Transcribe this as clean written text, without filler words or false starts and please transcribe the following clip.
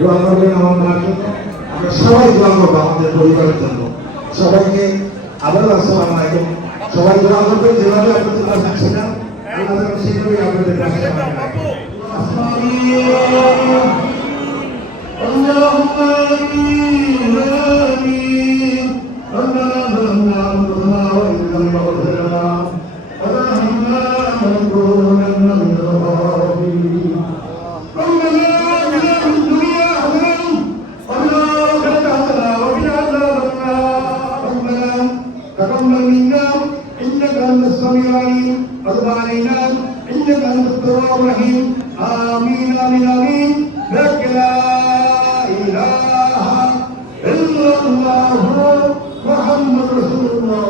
দোয়া করবেন আমার মার জন্য, আমরা সবাই দোয়া করবো আমাদের পরিবারের জন্য। সবাইকে আবার আসসালামু আলাইকুম। সবাই দোয়া করবেন, যেভাবে আপনাদের কাছে ছিলাম আল্লাহ যেন সেভাবেই আপনাদের কাছে اللهم آمين آمين ربنا ظلمنا أنفسنا وإن لم تغفر لنا وترحمنا لنكونن من الخاسرين ربنا آتنا في الدنيا حسنة وفي الآخرة حسنة وقنا عذاب النار ربنا تقبل منا إنك أنت السميع العليم وتب علينا إنك أنت التواب الرحيم آمين آمين آمين لك لا إله إلا الله محمد رسول الله